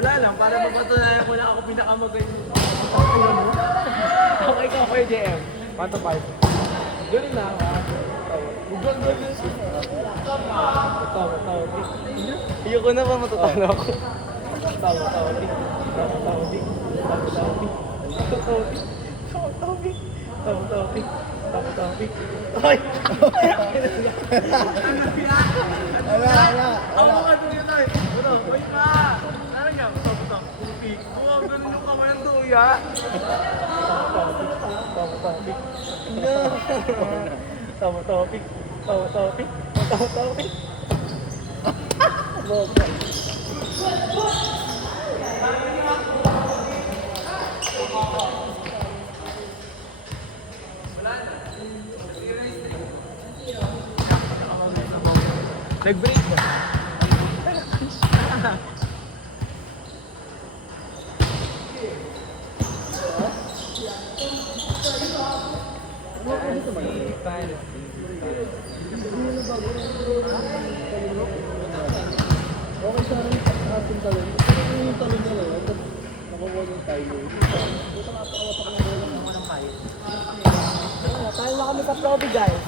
Wala lang, para mapatunayan ko na ako pinakamagaling. Okay ka, okay, JM. 1 to 5. Ganun na ako. Ganun. Tawa. Ayoko na ba matatalo ako? Tawa. Ay! Wala. Ako nga doon yun ay. Ano? Wait pa! Ano nga? Butang. Pupik. Huwag ganun yung kamay ng tuya. Tawa. Nag-break na. Okay sa ating talon. Yung talon na lang, nakuha yung tayo. Buta napakawatak na bola naman ng kayo. Tayo na kami sa Proby, guys.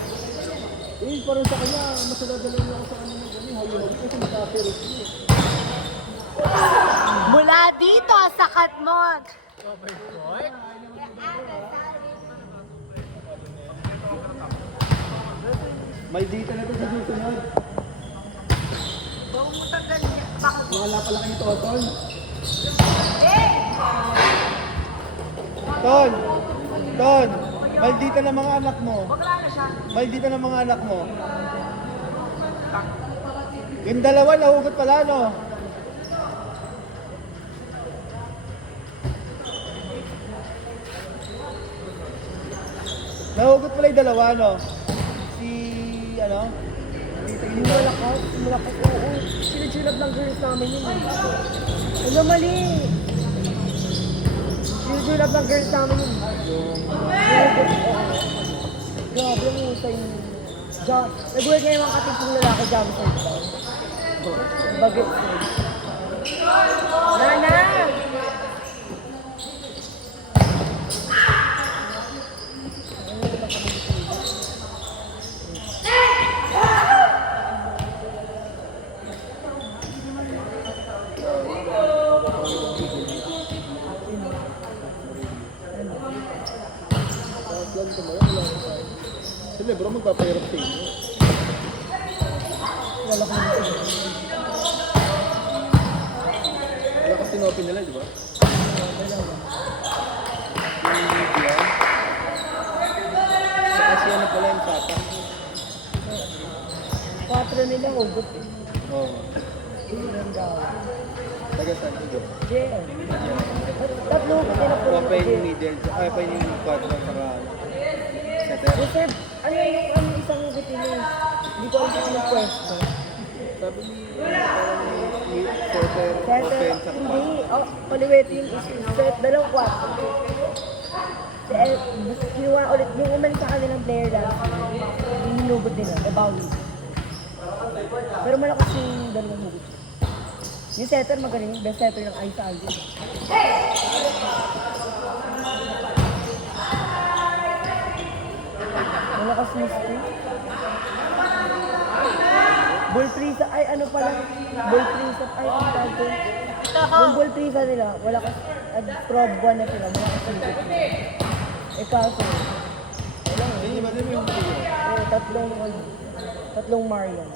Eh, parang sa kanya, masaladala niya ako sa kanya ng gani. Hawi-hawi kasi nakapirit niya. Mula dito sa Katmon. May data na ito sa susunod. Wala pala kayo Toton. Ton, maldita ng mga anak mo. Maldita ng mga anak mo. Yung dalawa, nahugot pala, no? Nahugot pala yung dalawa, no? Si, ano? Yung malakas, oo. Sinujulab ng girls namin yun. Ano mali? Sinujulab ng girls namin yun. Grabe ang utay niyo. Nagulat ngayon ang kating pong lalaki jam sa ito. Bagay. Nana! Sila, bro, magpapahirap sa inyo. Wala kasi tinopin nila, di ba? Saka siya na pala yung tata. 4 nila hugot eh. Oo. Ilang daw. Taga saan ito? JM. Tatlo ko tinapuro Pa yung middle, ay pa yung quad lang saka setter. Reserve, ano yung isang hugutin niya? Hindi ko alam kung anong pwesto. Sabi ni, parang ni setter, Center, open, saka hindi. Oh, paliwete yung set, dalawang kwarto. Kinuha ulit, yung umalis sa kanilang player lang, yung hinugot nila, nabawi. Pero malakas yung dalawang hugot. Yung setter magaling, best setter ng Aisa Aldi. Malakas misty. Ball prisa, ay ano pala, ball prisa, ay ang tawag doon. Yung ball prisa nila, wala kas, prob 1 na sila, wala kas hugot. Eh kaso, hindi ba din yung video? tatlong Marian.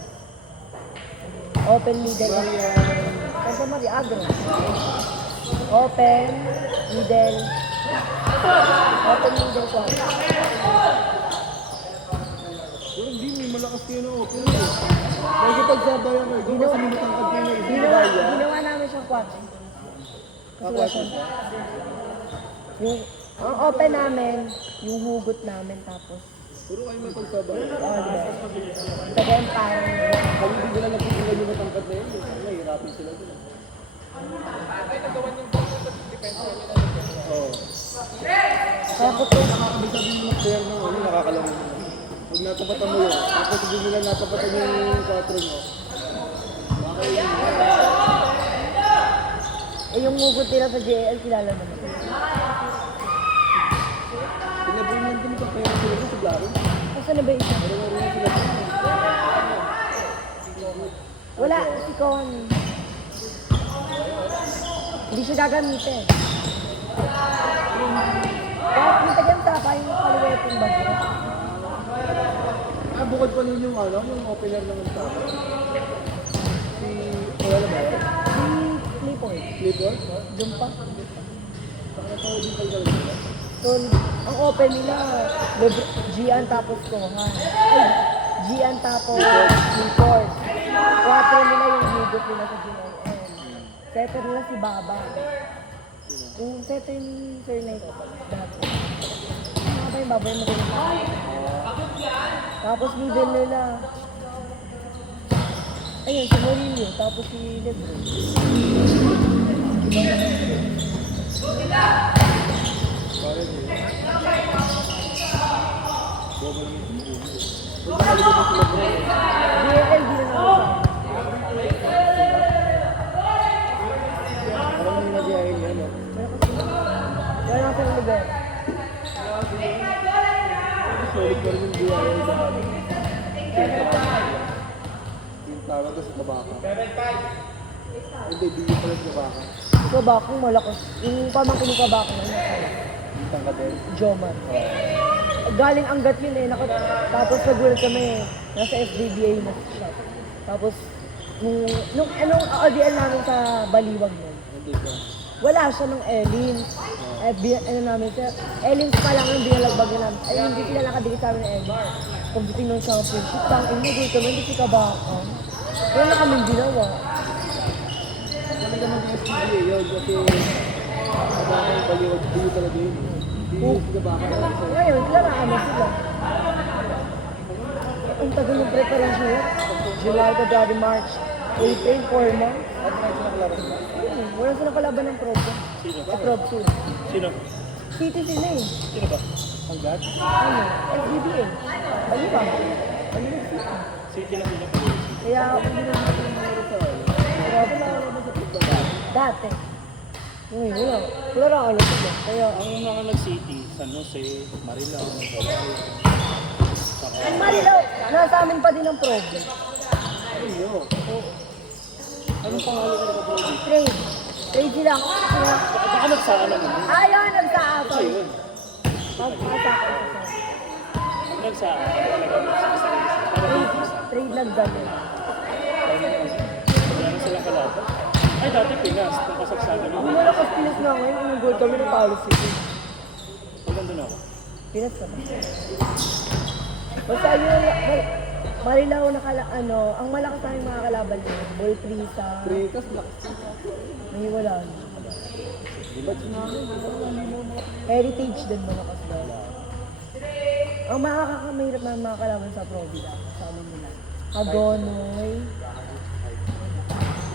Open middle. Saan sa Maria? Agro. Open, middle. Open middle ko. Pero hindi, may malakas kayo na open eh. Lagi pagsabayan kayo, di ba sinimutang ka kayo na ibigaya? Ginawa namin siyang 4. Kasulatan. Ang open namin, yung hugot namin tapos. Puro kayo may pagsabayan. Tagay parang Kami hindi nila napigilan yung matangkad na yun. Nahihirapin sila dun. Oo. kaya ko to. Nakakabisa din yung player ng ano, nakakalamang mo. Pag natapatan mo yun, tapos hindi nila natapatan yung 4 mo. Eh, yung mugot nila sa JL, kilala naman. Pinabring lang din ito, pero sila sa Blaro. Asa na ba yung isa? Meron na sila. Wala, si Con. Hindi siya gagamitin. Kahit may tagyang tapa yung kaliwetong bago. Ah, bukod pa nun yung ano, yung opener ng tao. Si, wala na ba yun? Si Clifford. Clipper? Doon pa. Baka natawag din pala nila. So, ang open nila, Gian tapos Kohan. Ay, Gian tapos Clifford. 4 nila yung hugot nila sa GNL. Setter nila si Baba. Yung setter ni Sir Knight dati. Ano ba yung Baba yung magaling? Tapos middle nila. Ayun, si Murillo. Tapos si Lebron. Para din. Bobo naman yung bubo. Kung nakaligot na sila bro. GNL di na ako. Parang may nagyahin yan, no? Wala kasi ng lugar. Solid pa rin yung DIL. Yung tawag ko sa Tabaka. Hindi, di yung pala sa Tabaka. Kabakong malakas. Yung pamangkin ng kabakong, ano kaya? Yung Tangkadel. Joman. Galing anggat yun eh. Tapos nagulat kami, nasa SBBA na siya. Tapos, nung LDL namin sa Baliwag nun, Hindi ka. wala siya nung Elin. Ano namin siya, Elin pa lang yung binalagbag na namin. Ay, hindi sila nakadikit sa amin ng Elin. Pagdating ng championship, tangin mo dito, hindi si kabakong. Wala na kaming ginawa. Kami naman yung SBA yun kasi Tabaka yung baliwag. Di yung talaga yun. Di yung Tabaka na lang sa'yo. Ngayon, laraan na sila. Ang tagal ng preparation yun. July, February, March, April, 4 months. At kahit sila kalaban ba? Wala sila kalaban ng Prob. Sino? Sa Prob 2. Sino? City sila eh. Sino ba? Hanggat? Ano? SBBA. Baliwag. Baliwag City. City lang sila pag Kaya ako hindi naman Prob. Dati. Ngayon, wala. Wala na alam sila. Kaya, ang mga nag-city, San Jose, Marilao, saka Marilaw, nasa amin pa din ang problem. Ano yun? Anong pangalan ka na bro? Trade. Trade sila. Sila. baka nagsaka naman. Ayaw, nagsaatol. Ayun. Pagkakasakot sa Nagsaka. Talaga nagsaka. trade nagdalo. Wala na silang kalaban. Ay, dati Pinas. Nakasagsagan Ang yun. malakas Pinas na ngayon, yung goal kami ng policy. Maganda na ako. Pinas ka ba? Basta yun, Marilaw na ang malakas na yung mga kalaban nyo. Ball Prisa, Tritas na. nahiwala. Ba't namin? Heritage din malakas daw. Ang makakakamahirap na mga kalaban sa Provida, sa amin nila. Hagonoy,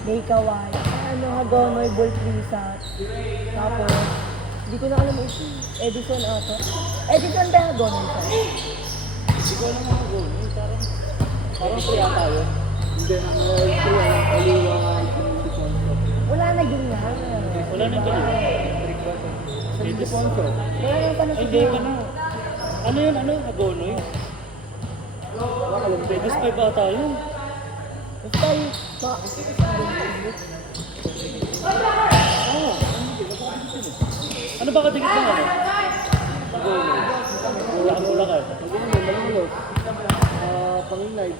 Maykaway, Hagonoy, Ball Prisa, tapos, hindi ko na alam ito. Edison ata. Edison ba Hagonoy sa? Hindi ko alam mga goal. Parang siya tayo. Hindi na mga kaliwa Wala na din nga. Wala nang ganun. Hindi sponsor. Wala na pa na Ay, hindi ka na. Ano yun? Ano? Agonoy? Vegas 5 ata yun. Basta yung Ano ba kadikit ng ano? Agonoy. Bulacan. Malulos. Panginay.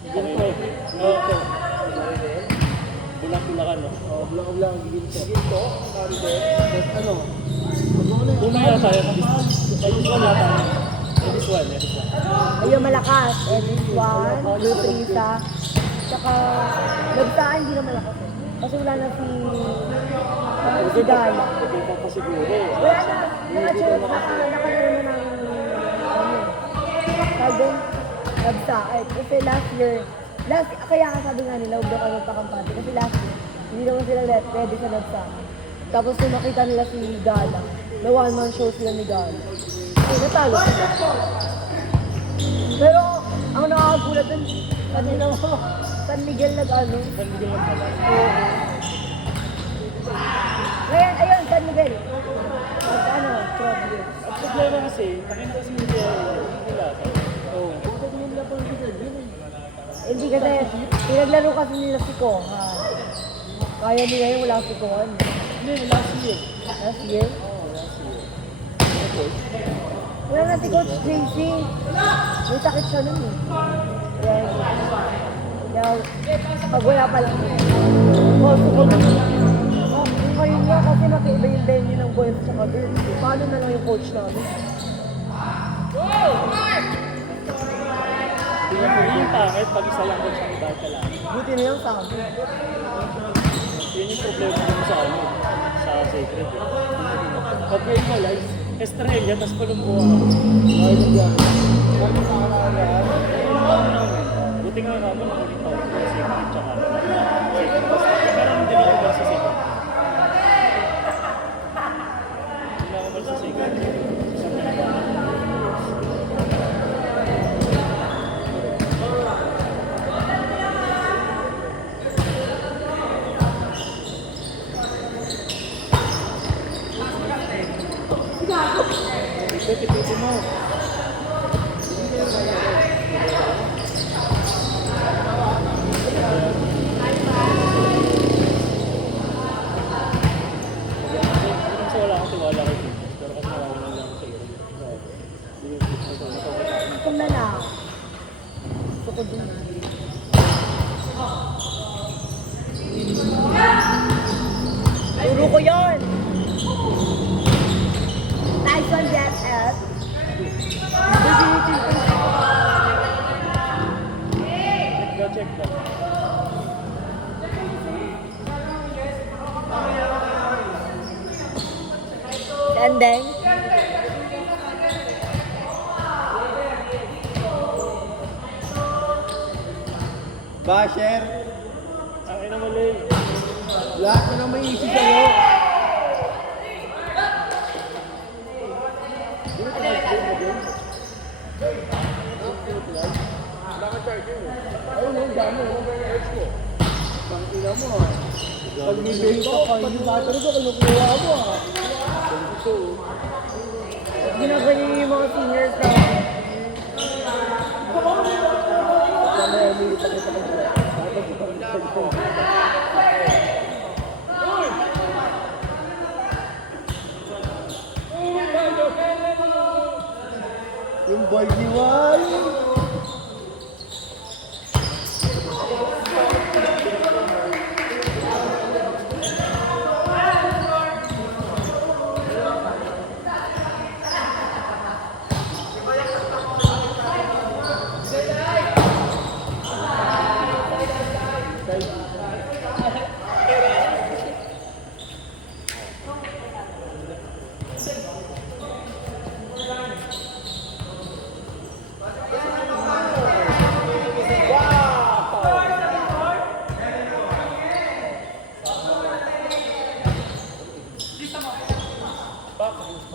Agonoy. Oo. Bulacan, no? Bulacan ang giginto. Giginto? Tapos ano? Una yata yun. Edis 1 yata. Edis 1. ayun malakas. Edison, Blue Prisa, tsaka Nagtaan hindi na malakas eh. Kasi wala na si Gala. Hindi pa pa siguro. Wala na, nakalaro na ng Kalden, Nagtaan. Kasi last year, kaya nga sabi nga nila, huwag daw kayo magpakampante. Kasi last year, hindi naman sila ready sa Nagtaan. Tapos nung nakita nila si Gala, na one-man show sila ni Gala. Ay, natalo sila. Pero, ang nakakagulat dun, kanina mo, San Miguel nag-ano. San Miguel lang pala. Oo. Ngayon, ayun, San Miguel. Ano, problem. Ang problema kasi, nakita kasi hindi nila. Oo. Hindi kasi, pinaglaro kasi nila si Koha. Kaya nila yung wala si Koha. Hindi, last year. Last year? Oo, last year. Wala na si Coach JC. May sakit siya nun eh. Kaya, pag wala pa lang. Also, ngayon nga kasi magkaiba yung venue ng boys sa girls. Paano na lang yung coach namin? Yung pangit, pag isa lang doon sa ibata lang. Buti na yung sa amin. Yun yung problema dun sa ano, sa Sacred. Pag may malay, Estrella, tapos palumbuha. Ay, nagyan. Kaya nakakaraan yan. Buti nga naman ang ulit tawag ko, Sacred, tsaka Sacred. Pero hindi na ako ba sa Sacred? Hindi na ako ba sa Sacred? Sa Sacred. Ito mo. Kasi wala akong tiwala kay Tim. Pero kasi nawawala lang ako sa'yo. Ito na lang. Gusto ko din. Turo ko yun! Nice one, Jet F. Go check that. And then, Basher, Ang ina mali. lahat na lang may isi sa'yo. Ayun, ang dami. Ang ina mo ah. Pag bibigay ko, pag yung battery ko, kinukuha mo ah. ginagawa niyo yung mga seniors na Sana yung may ipakita ko sila. Dapat ipakita ko. Yung boy ni Wally.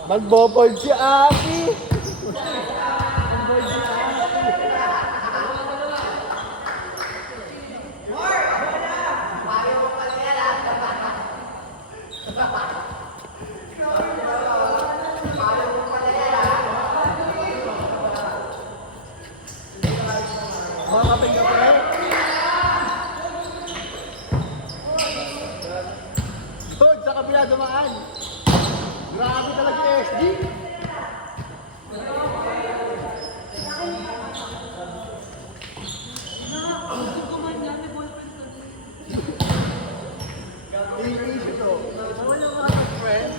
Magbobold si Aki. Mga kaping-kape. Doon, sa kabila dumaan. Grabe talaga yung SD. English ito. Wala mga friend.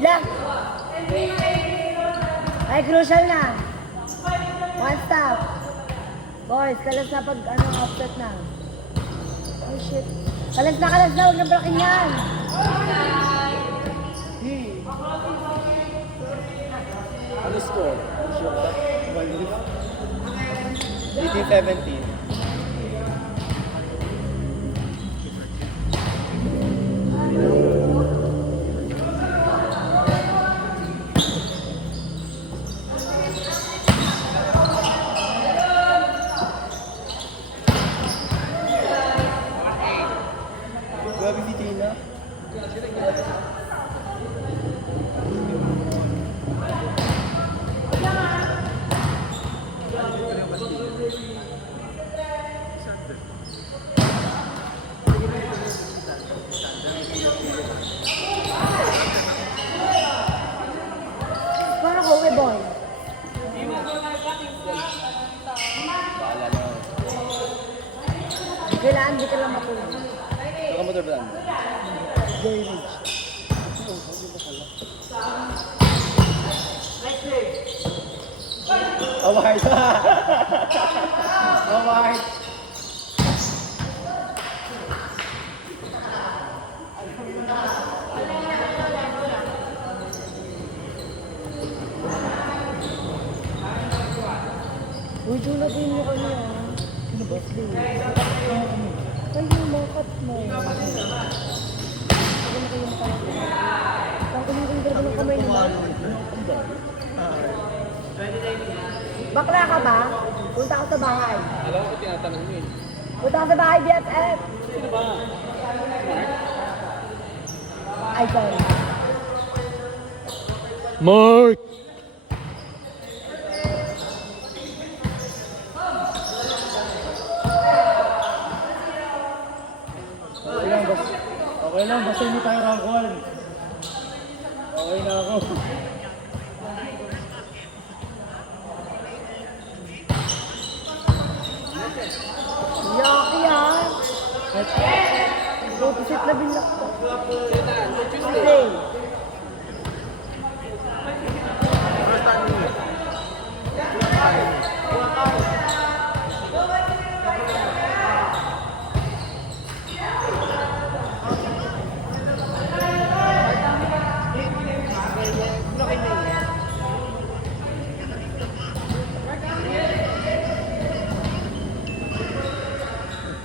lang. Ay, crucial na. One stop. Boys, kalas na pag offset na. Oh shit. Kalas na, huwag na brakin yan. Ano score? 18-17. Kailangan di ka lang matulog. Nakamotor ba namin? Very rich. Award! Award! Uy, tulagin mo kami ah. Ano ba? Kayo, makat mo. Ano na kayo makat? Saan ko yung ganda ng kamay mo? Bakla ka ba? Punta ka sa bahay. Alam ko tinatanong mo eh. Punta ka sa bahay, BFF. Sino ba? Ay, sorry. Mark! Okay lang, basta hindi tayo rangkuhan. Okay na ako. Yaki ah. Opposite na bilak ko. Tuesday.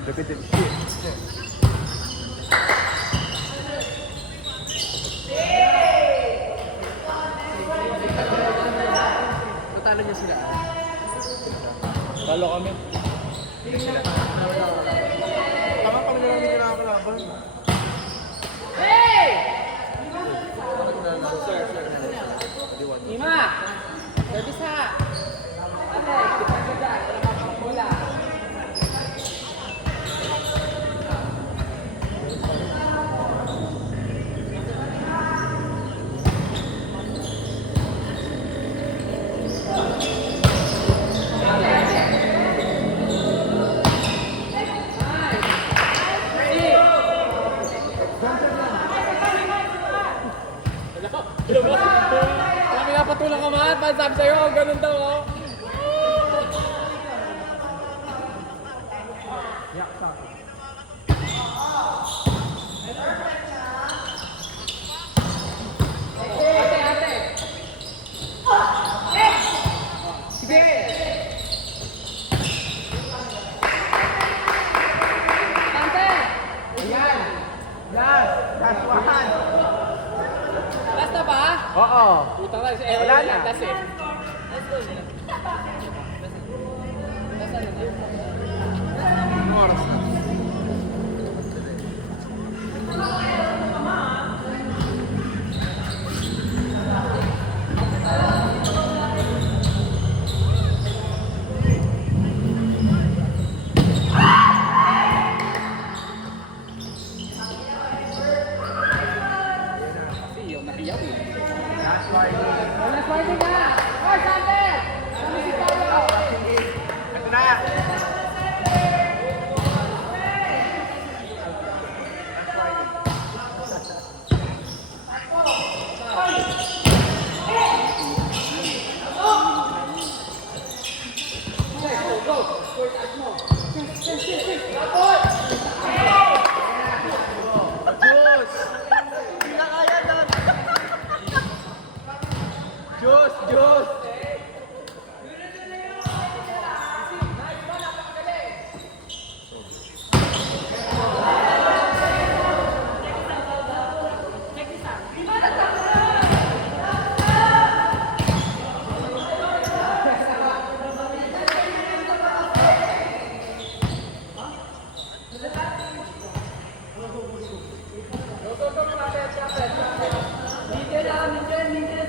Repeated shit. Natalo niya sila. Talo kami. Tama pala nila hindi kinakalaban. Ima! Service ha! Ate, kita ka dyan. Wala. Kami napatulang ka man, sabi sa'yo, ganun daw oh. Last na ba? Oo. Puta ka, Wala na. last eh. Anong oras na? Minsan,